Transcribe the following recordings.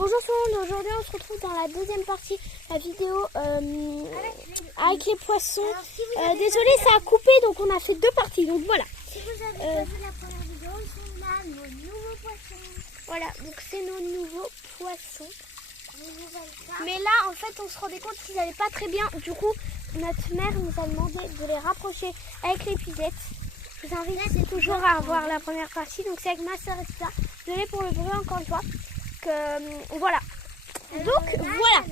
Bonjour tout le monde, aujourd'hui on se retrouve dans la deuxième partie de la vidéo avec les poissons. Désolé, ça a coupé, donc on a fait deux parties, donc voilà. Si vous avez pas vu la première vidéo, ils sont là, nos nouveaux poissons. Voilà, donc c'est nos nouveaux poissons. Mais Mais là, en fait, on se rendait compte qu'ils n'allaient pas très bien. Du coup, notre mère nous a demandé de les rapprocher avec les puzettes. Je vous invite toujours à voir la première partie. Donc c'est avec ma soeur et tout ça. Désolée pour le bruit encore une fois. Voilà. Donc voilà.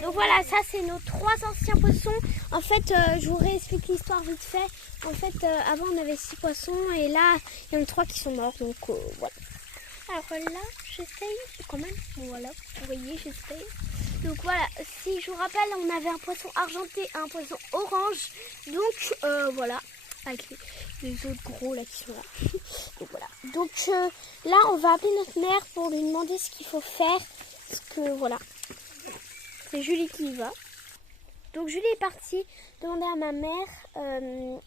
Donc voilà, ça c'est nos trois anciens poissons. En fait, je vous réexplique l'histoire vite fait. En fait, avant on avait 6 poissons et là il y en a 3 qui sont morts. Donc voilà. Alors là, j'essaye quand même. Voilà, vous voyez, j'essaye. Donc voilà, si je vous rappelle, on avait un poisson argenté et un poisson orange. Donc voilà, avec les autres gros là qui sont là. Donc voilà. Donc là, on va appeler notre mère pour lui demander ce qu'il faut faire. Parce que voilà, c'est Julie qui y va. Donc Julie est partie demander à ma mère.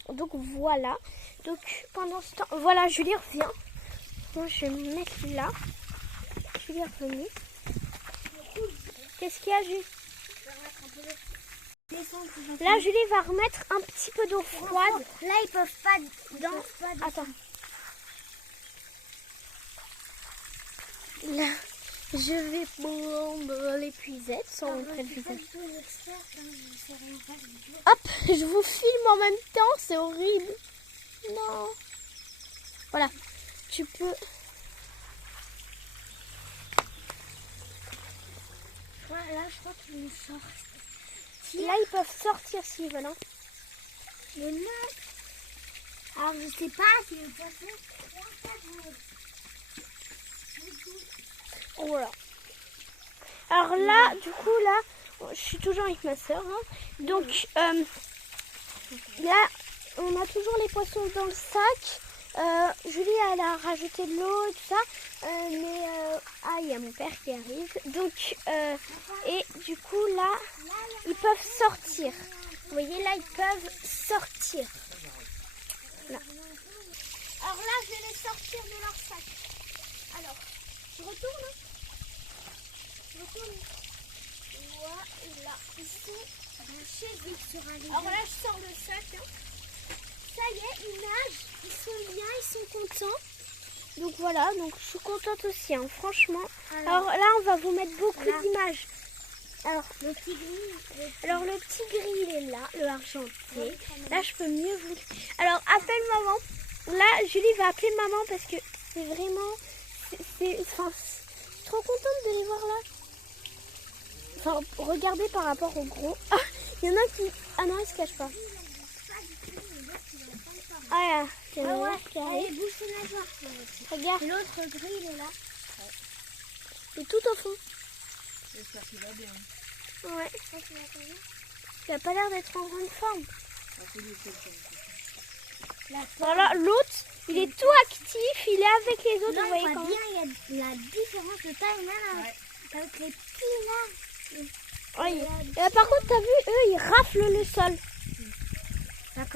Donc voilà. Donc pendant ce temps, voilà, Julie revient. Moi, je vais me mettre là. Julie est revenue. Qu'est-ce qu'il y a, Julie? Là, Julie va remettre un petit peu d'eau froide. là, ils peuvent pas Attends. Là, je vais prendre les puisettes sans montrer le visage. Hop, je vous filme en même temps, c'est horrible. Non. Voilà, tu peux... Là, je crois qu'ils nous sortent. Là, ils peuvent sortir s'ils veulent. Hein. Mais non. Alors, je sais pas si le poisson... Voilà. Alors là, du coup, là, je suis toujours avec ma soeur. Hein. Donc, là, on a toujours les poissons dans le sac. Julie, elle a rajouté de l'eau et tout ça. Il y a mon père qui arrive. Donc, et du coup, là, ils peuvent sortir. Vous voyez, là, ils peuvent sortir. Là. Alors là, je vais les sortir de leur sac. Alors, je retourne. Je retourne. Voilà, ils sont chez eux. Alors là, je sors le sac. Hein. Ça y est, ils nagent, ils sont bien, ils sont contents. Donc voilà, donc je suis contente aussi, hein, franchement. Alors là, on va vous mettre beaucoup d'images. Alors, le petit gris, il est là, le argenté. Là, je peux mieux vous... Alors, appelle maman. Là, Julie va appeler maman parce que c'est vraiment... je suis trop contente de les voir là. Enfin, regardez par rapport au gros. Ah, il y en a qui... Ah non, ils se cachent pas. Ah, il y en a qui arrive. Regarde. L'autre gris, il est là. Il est tout au fond. J'espère qu'il va bien. Ouais. Il a pas l'air d'être en grande forme. Voilà, l'autre, il est tout actif, il est avec les autres. Là, vous voyez on quand voit bien, il y a la différence de taille même avec les petits là. ouais. Et là, par contre, t'as vu, eux, ils raflent le sol.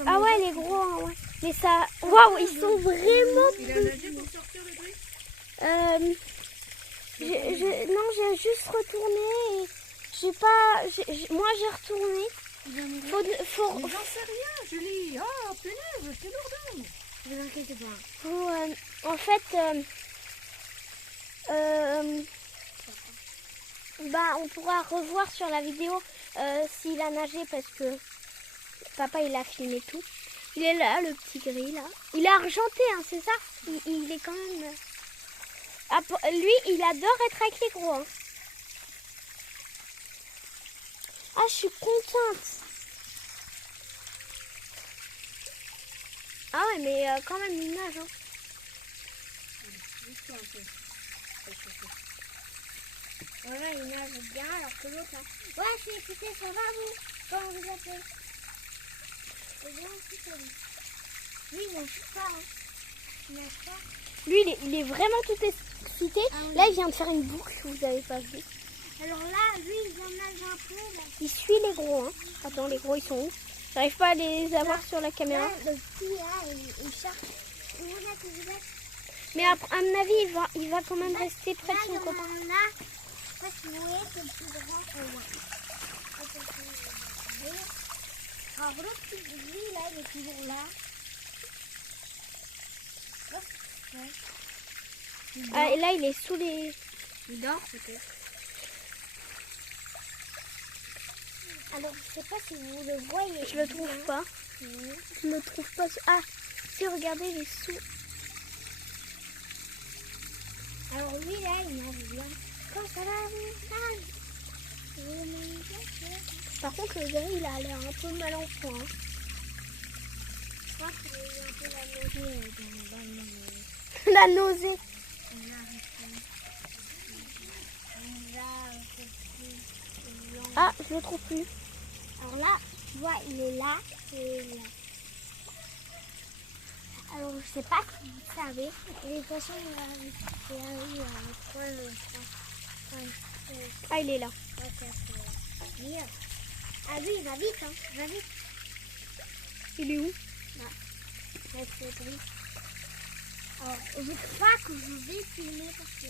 Ah ouais, les gros, hein, ouais. Mais ça, waouh, ils sont vraiment... Il a nagé pour sortir le gris? Non, j'ai juste retourné et j'ai pas... moi, j'ai retourné. Faut... Mais j'en sais rien, Julie. Oh, punaise, c'est lourdin. Ne vous inquiétez pas. En fait, on pourra revoir sur la vidéo s'il a nagé parce que papa il a filmé tout. Il est là, le petit gris là. Il est argenté, hein, c'est ça? Il est quand même... lui, il adore être avec les gros. Hein. Ah, je suis contente. Ah ouais, mais quand même, il nage. Hein. Ouais, il nage bien alors que l'autre là. Ouais, écoutez, ça va vous? Comment vous appelez? C'est bien aussi comme lui, il nage pas. Hein. Il nage pas. Lui, il est vraiment tout excité. Ah, oui. Là, il vient de faire une boucle, vous avez pas vu. Alors là, lui, il vient nager un peu. Là. Il suit les gros. Hein. Attends, les gros, ils sont où? J'arrive pas à les avoir sur la caméra. Là, le petit, là, il cherche. Mais à mon avis, il va quand même rester près Là, de il y son en copain. a là. Je sais pas si vous voyez, c'est le plus grand qu'on voit. Alors l'autre petit lui, là, il est toujours là. Hop, ouais. Ah, et là, il est sous les... Il dort peut-être. Alors, je sais pas si vous le voyez. Je le trouve pas. Je le trouve pas. Ah, si, regardez, il est sous... Alors lui, là, il mange bien. Quand ça va, Par contre, le gris, il a l'air un peu mal en point. Hein. je crois qu'il a eu un peu la nausée dans le bain. La nausée. Ah, je le trouve plus. Alors là, tu vois, il est là et là. Alors, je sais pas si vous savez, les poissons, il y a eu un poil, je crois. Ah, il est là. Ah oui, il va vite, hein. Il va vite. Il est où? Là, c'est triste. Alors, je crois que je vais filmer parce que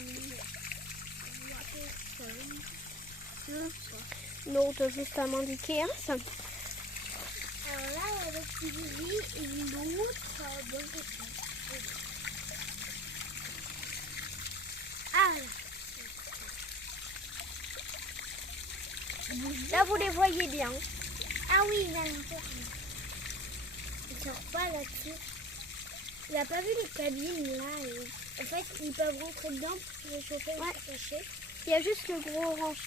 Non, t'as juste à m'indiquer, hein, ça. alors là, avec Sylvie, il montre bien que ah, Là, vous les voyez bien. ah oui, il a une porte. Il sort pas là-dessus. Il a pas vu les cabines là. Et... en fait, ils peuvent rentrer dedans pour les chauffer et se cacher. Il y a juste le gros orange.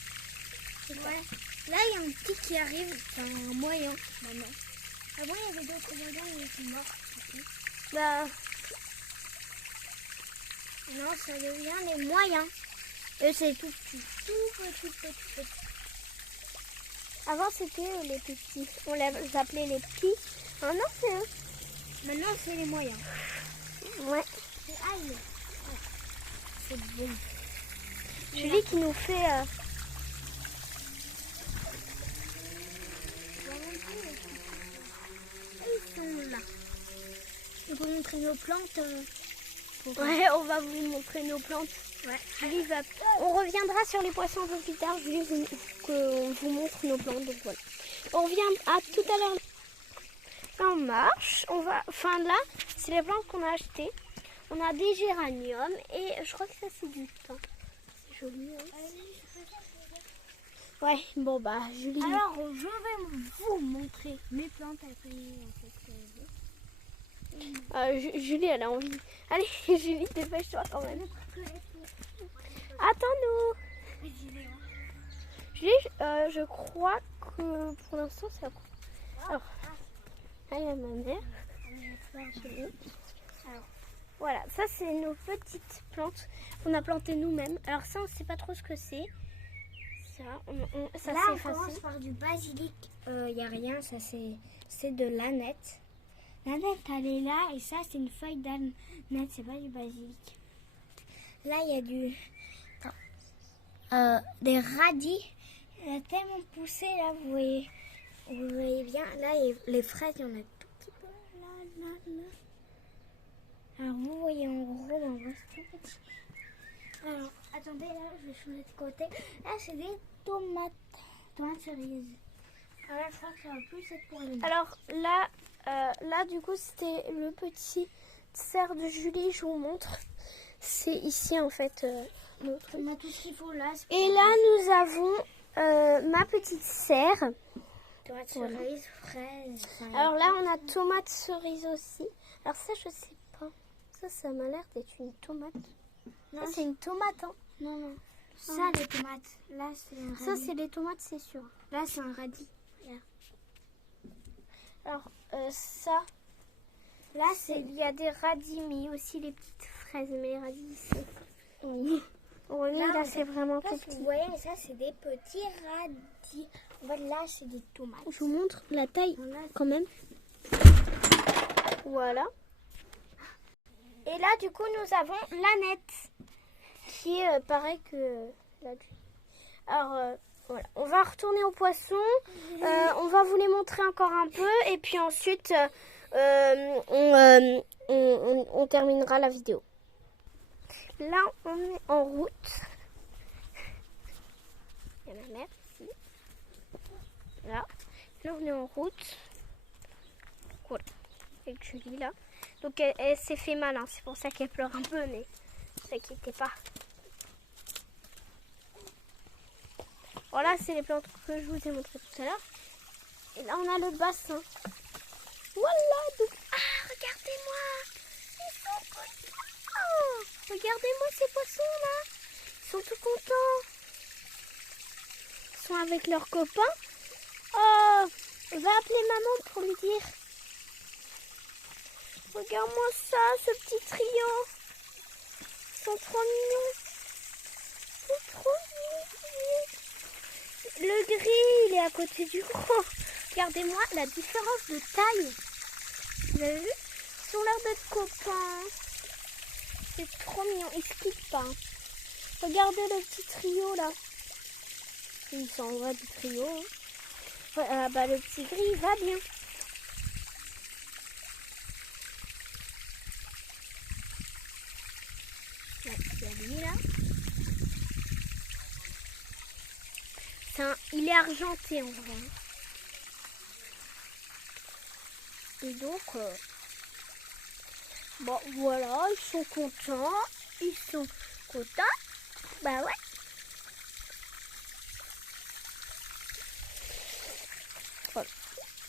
Ouais. Là, il y a un petit qui arrive. C'est un moyen maintenant. Avant, il y avait d'autres moyens, mais ils sont morts. Bah, Non, ça devient les moyens. et c'est tout. Tout petit. Avant, c'était les petits. On les appelait les petits. Ah non, c'est eux. Maintenant, c'est les moyens. Ouais. C'est allez. C'est bon. Julie qui nous fait... Ils sont là. Je vais vous montrer nos plantes. Ouais, on va vous montrer nos plantes. Ouais. Julie va... On reviendra sur les poissons un peu plus tard. Julie qu'on vous montre nos plantes. Donc voilà. On revient à tout à l'heure. Là, on marche. On va... Enfin là, c'est les plantes qu'on a achetées. On a des géraniums et je crois que ça c'est du thym. C'est joli. Hein. Ouais, bon bah Julie. Alors, je vais vous montrer mes plantes après. Julie, elle a envie. Allez, Julie, dépêche-toi quand même. Attends-nous. Julie, je crois que pour l'instant, c'est à quoi? Alors, là, il y a ma mère. Julie. Alors, voilà, ça, c'est nos petites plantes qu'on a plantées nous-mêmes. Alors ça, on ne sait pas trop ce que c'est. Ça, ça Là, c'est on commence facile. par du basilic. Il n'y a rien, ça c'est de l'aneth. L'aneth, elle est là et ça, c'est une feuille d'aneth, c'est pas du basilic. Là, il y a des radis. Il a tellement poussé, là, vous voyez bien. Là, les fraises, il y en a tout petit peu. Là. Alors, vous voyez en gros, en vrai, c'est tout petit. Alors, attendez, là, je vais changer de côté. Là, c'est des tomates cerises. Alors là, je crois que ça va plus être pour les Alors là, du coup, c'était le petit cerf de Julie, je vous montre. C'est ici, en fait, notre... On a tout ce qu'il faut là. Et là, nous avons ma petite serre. Tomates cerises, fraises. Alors là, on a tomate cerise aussi. Alors ça, je sais pas. Ça m'a l'air d'être une tomate. Non, Ça, c'est une tomate, hein. non. Ça, les tomates. Là, c'est un radis. Ça, c'est les tomates, c'est sûr. Là, c'est un radis. Alors, ça, là, il y a des radis, mais aussi les petites fraises. Mais les radis, c'est... Oui. Là, c'est vraiment tout petit. Vous voyez, ça, c'est des petits radis. En fait, là, c'est des tomates. Je vous montre la taille, Là, quand même. Voilà. Et là, du coup, nous avons l'aneth, qui est pareil que la... Alors, voilà. On va retourner aux poissons. On va vous les montrer encore un peu. Et puis ensuite, on terminera la vidéo. là, on est en route. Il y a ma mère ici. Là, on est en route. Voilà. Avec Julie là. Donc elle s'est fait mal, hein. C'est pour ça qu'elle pleure un peu, mais ne s'inquiétez pas. Voilà, c'est les plantes que je vous ai montrées tout à l'heure. Et là, on a le bassin. Voilà, donc... Ah, regardez-moi. Ils sont contents. Regardez-moi ces poissons-là. Ils sont tout contents. Ils sont avec leurs copains. Oh, on va appeler maman pour lui dire. Regarde-moi ça, ce petit trio. Ils sont trop mignons. Ils sont trop mignons. Le gris, il est à côté du gros. Regardez-moi la différence de taille. Vous avez vu? Ils ont l'air d'être copains. C'est trop mignon. Ils se quittent pas. Regardez le petit trio là. Ils s'en va du trio. Hein. Ouais, bah, le petit gris, il va bien. Ouais, il y a lui là. Il est argenté en vrai. Et donc, bon voilà, ils sont contents. Ils sont contents. Bah ouais. Voilà.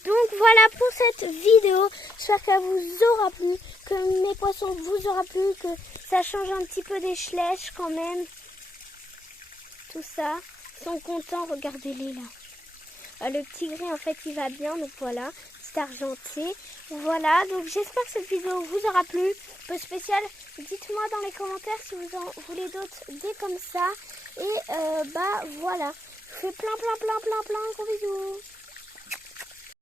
Donc voilà pour cette vidéo. J'espère qu'elle vous aura plu, que mes poissons vous aura plu, que ça change un petit peu des schlèches quand même. Tout ça. Ils sont contents, regardez-les là. Le petit gris en fait il va bien, donc voilà, petit argenté. Voilà, donc j'espère que cette vidéo vous aura plu. Un peu spécial, dites-moi dans les commentaires si vous en voulez d'autres des comme ça. Et bah voilà, je vous fais plein gros bisous.